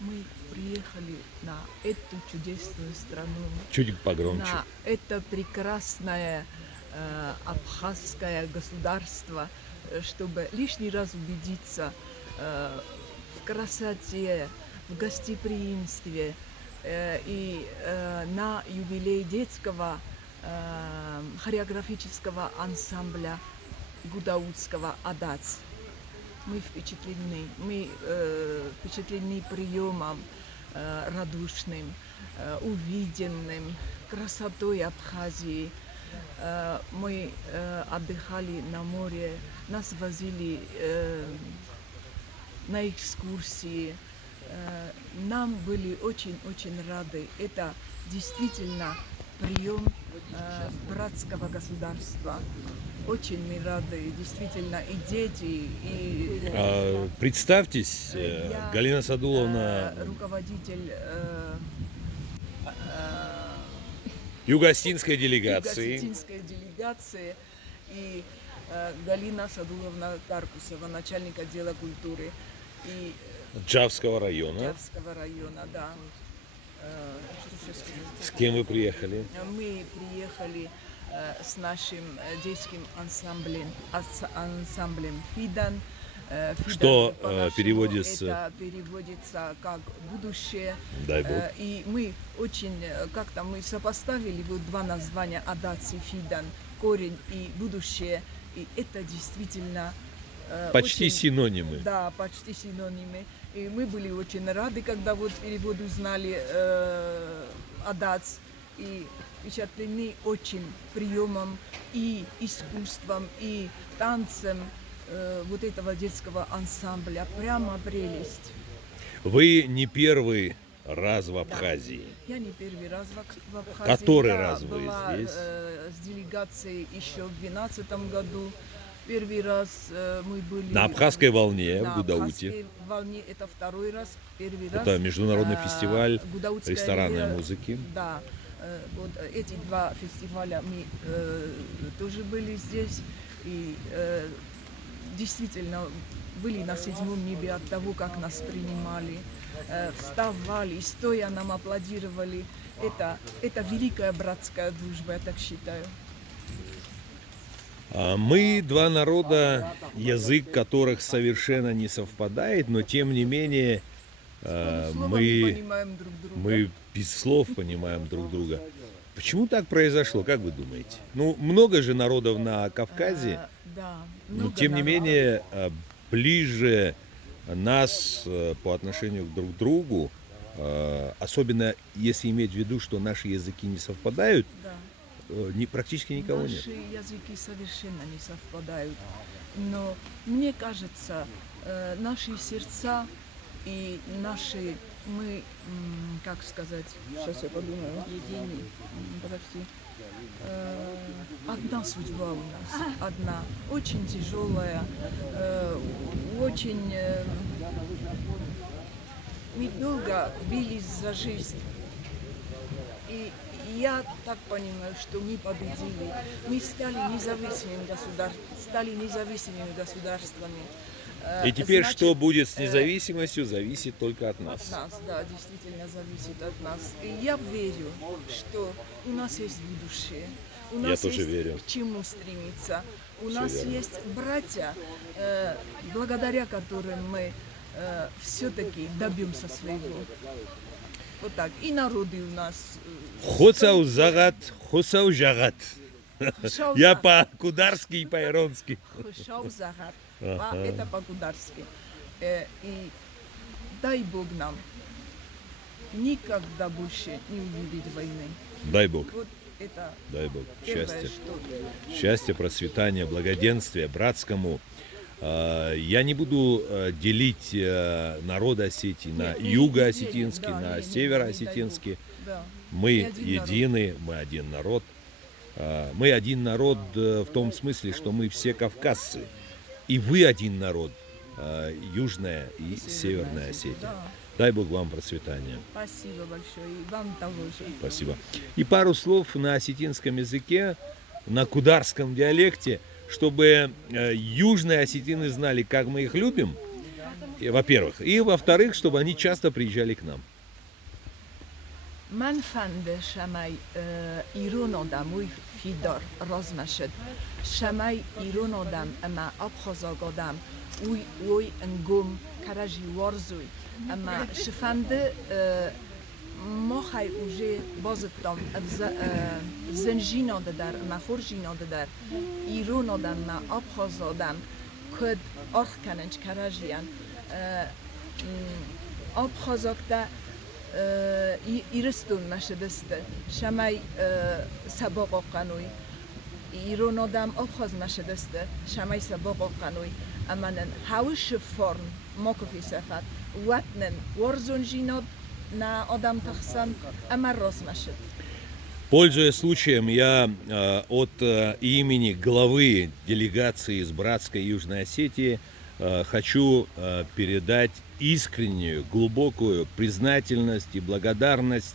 Мы приехали на эту чудесную страну, Чуть погромче. на это прекрасное абхазское государство, чтобы лишний раз убедиться в красоте, в гостеприимстве и на юбилей детского хореографического ансамбля гудаутского «Адац». Мы впечатлены приемом радушным, увиденным, красотой Абхазии. Мы отдыхали на море, нас возили на экскурсии. Нам были очень-очень рады. Это действительно прием братского государства. Очень мы рады, действительно, и дети, и... Представьтесь, Я, Галина Садуловна, руководитель юго-осетинской делегации. юго-осетинской делегации, и Галина Садуловна Таркусова, начальник отдела культуры и Джавского района. Джавского района, да. Что еще сказать? С кем вы приехали? Мы приехали с нашим детским ансамблем «Фидан». Что По-нашему переводится? Это переводится как «будущее». Дай Бог. И мы очень, как-то мы сопоставили вот два названия «Адац» и «Фидан», корень и будущее. И это действительно Почти очень, синонимы. да, почти синонимы. И мы были очень рады, когда вот перевод узнали «Адац», и впечатлены очень приемом и искусством, и танцем вот этого детского ансамбля. Прямо прелесть. Вы не первый раз в Абхазии. Я не первый раз в Абхазии. Который Я раз вы была здесь? С делегацией еще в 2012 году. Первый раз мы были... На абхазской волне на в Гудауте. абхазской волне это второй раз. Первый раз. Это международный фестиваль Гудаутская ресторанной лира. музыки. Да. Вот эти два фестиваля мы тоже были здесь. И действительно были на седьмом небе от того, как нас принимали. Вставали, стоя нам аплодировали. Это великая братская дружба, я так считаю. Мы два народа, язык которых совершенно не совпадает, но тем не менее Слово не понимаем друг друга. мы без слов понимаем друг друга. Почему так произошло, как вы думаете? Ну, много же народов на Кавказе, Да, но много тем не народов. менее ближе нас по отношению друг к другу, особенно если иметь в виду, что наши языки не совпадают, Да. практически никого нет. Наши языки совершенно не совпадают. Но мне кажется, наши сердца и наши, мы, как сказать, сейчас я подумаю, подожди. Одна судьба у нас, одна, очень тяжелая, очень... Мы долго бились за жизнь. И я так понимаю, что мы победили. Мы стали независимыми государствами. И теперь, Значит, что будет с независимостью, зависит только от нас. от нас, да, действительно зависит от нас. И я верю, что у нас есть будущее. У Я нас тоже есть верю. к чему стремиться. У Всё нас верно. есть братья, благодаря которым мы все-таки добьемся своего. Вот так. И народы у нас. Хоцау загат, хосау жагат. Хошау Я загат. по-кударски и по-иронски. Хошау загат. Ага. Это по-кударски. И дай Бог нам никогда больше не увидеть войны. Дай Бог, Вот это дай Бог. первое, Счастья. что... Счастья, процветания, благоденствия братскому. Я не буду делить народы Осетии на Нет, не юго-осетинский, делим, да, на не северо-осетинский. дай Бог. Да. Мы один народ. едины, мы один народ. Мы один народ в том смысле, что мы все кавказцы. И вы один народ, Южная и Северная Осетия. Да. Дай Бог вам процветания. Спасибо большое. И вам того же. Спасибо. И пару слов на осетинском языке, на кударском диалекте, чтобы южные осетины знали, как мы их любим, во-первых. И во-вторых, чтобы они часто приезжали к нам. من فند شمای ایران آدموی فیدار راز مشد شمای ایران آدم اما ابخازاگ آدم اوی انگم کرجی وارزوی اما شفند ما خی اوجه بازد دام زنجین آده در اما خورجین آده در ایران آدم ما ابخاز آدم کد آرخ کننج کرجیان ابخازاگ ده ایرستون مشدسته شمای سباق قانوی ایران آدم آبخاز مشدسته شمای سباق قانوی امانن هاوش فرن ماکفی سفت واتنن ورزون جیناد на Адам Тахсан Амарос Машет. Пользуясь случаем, я от имени главы делегации из братской Южной Осетии хочу передать искреннюю, глубокую признательность и благодарность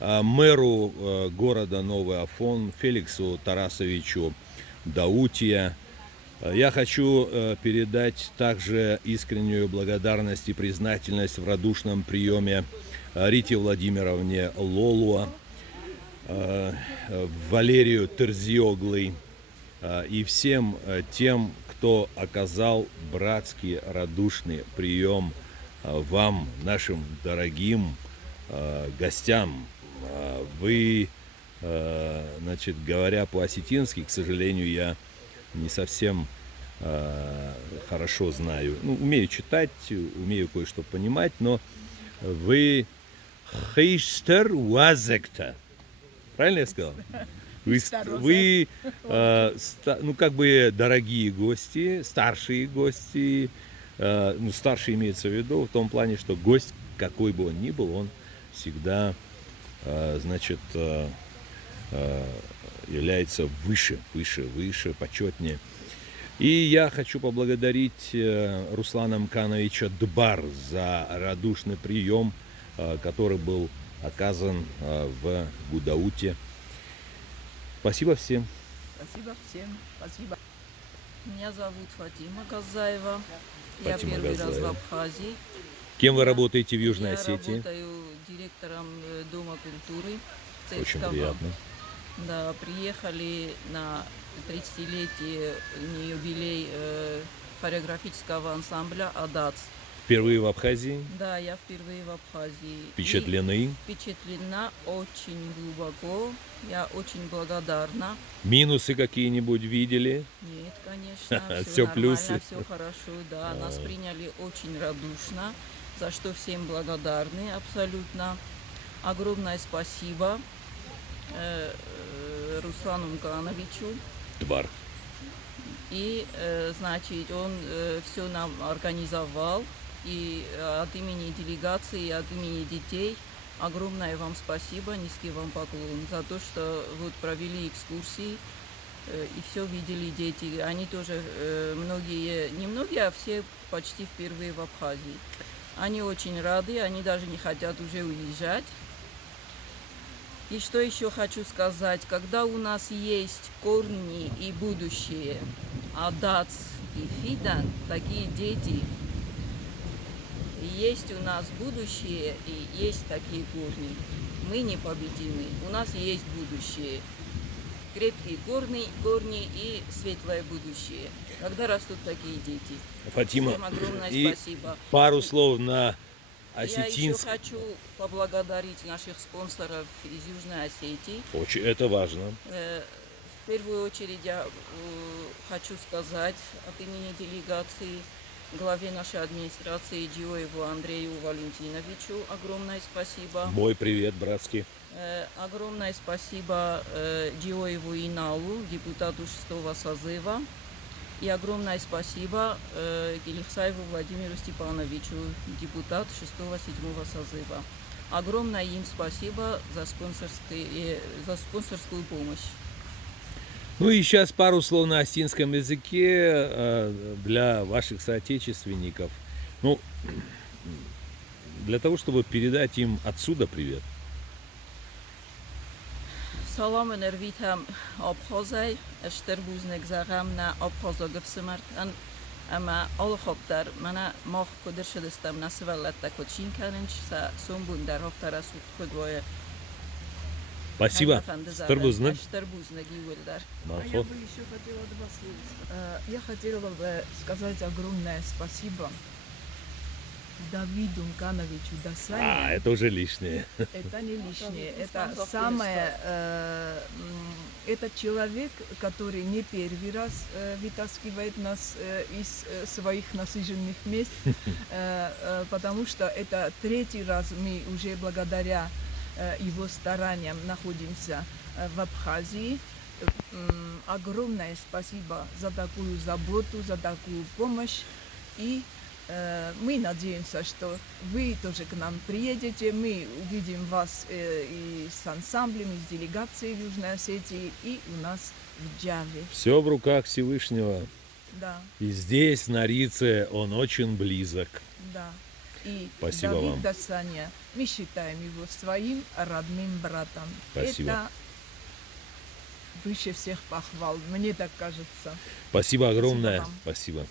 мэру города Новый Афон Феликсу Тарасовичу Даутия. Я хочу передать также искреннюю благодарность и признательность в радушном приеме Рите Владимировне Лолуа, Валерию Терзиоглой и всем тем, кто оказал братский радушный прием вам, нашим дорогим гостям. Вы, значит, говоря по-осетински, к сожалению, я не совсем хорошо знаю. Ну, умею читать, умею кое-что понимать, но вы хейстер уазекта. Правильно я сказал? Вы ну, как бы дорогие гости, старшие гости. Ну, старший имеется в виду в том плане, что гость, какой бы он ни был, он всегда, значит, является выше, почетнее. И я хочу поблагодарить Руслана Мкановича Дбар за радушный прием, который был оказан в Гудауте. Спасибо всем. Спасибо всем. Спасибо. Меня зовут Фатима Газаева. Я Фатима первый раз в Газаева. Абхазии. Кем вы работаете в Южной Я Осетии? работаю директором Дома культуры. Очень Цельского. приятно. Да, приехали на 30-летие юбилей хореографического ансамбля «Адац». Впервые в Абхазии? Да, я впервые в Абхазии. Впечатлены? И впечатлена очень глубоко. Я очень благодарна. Минусы какие-нибудь видели? Нет, конечно, Всё все нормально, плюсы. все хорошо, да. Нас приняли очень радушно, за что всем благодарны абсолютно. Огромное спасибо Руслану Мкановичу. Дбар. И, значит, он все нам организовал. И от имени делегации, и от имени детей огромное вам спасибо, низкий вам поклон за то, что вот провели экскурсии и все видели дети. Они тоже, многие, не многие, а все почти впервые в Абхазии. Они очень рады, они даже не хотят уже уезжать. И что еще хочу сказать, когда у нас есть корни и будущее, Адац и Фидан, такие дети, есть у нас будущее и есть такие корни. Мы непобедимы, у нас есть будущее. Крепкие корни и светлое будущее. Когда растут такие дети. Фатима, Всем огромное и спасибо. пару слов на Я еще осетинском. хочу поблагодарить наших спонсоров из Южной Осетии. Очень, это важно. В первую очередь я хочу сказать от имени делегации главе нашей администрации Джиоеву Андрею Валентиновичу огромное спасибо. Мой привет, братский. Огромное спасибо Джиоеву Иналу, депутату 6-го созыва. И огромное спасибо Гелихсаеву Владимиру Степановичу, депутат 6-7 созыва. Огромное им спасибо за спонсорскую помощь. Ну и сейчас пару слов на осетинском языке для ваших соотечественников. Ну, для того, чтобы передать им отсюда привет. Салам энервитам Абхазай, эштер бузнек загам на Абхаза гфсмартан Ama alhoptar mana moh kudirshidistam nasivallata kochinkanich sa sumbun dar hoftara sut kudvoje. Спасибо. Старбузны. Штарбузны гивылдар. А я Малхо. бы еще хотела два слова. Я хотела бы сказать огромное спасибо Давиду Мкановичу А, Дасане. это уже лишнее. Это не лишнее. Это Спонсор самое... Это человек, который не первый раз вытаскивает нас из своих насиженных мест, потому что это третий раз мы уже благодаря его стараниям находимся в Абхазии. Огромное спасибо за такую заботу, за такую помощь. И мы надеемся, что вы тоже к нам приедете, мы увидим вас и с ансамблем, и с делегацией Южной Осетии, и у нас в Джаве. Все в руках Всевышнего. Да, И здесь, на Рице, он очень близок. да. И Спасибо Давид вам. Дасаня, мы считаем его своим родным братом. Спасибо. Это выше всех похвал, мне так кажется. Спасибо огромное. вам. Спасибо.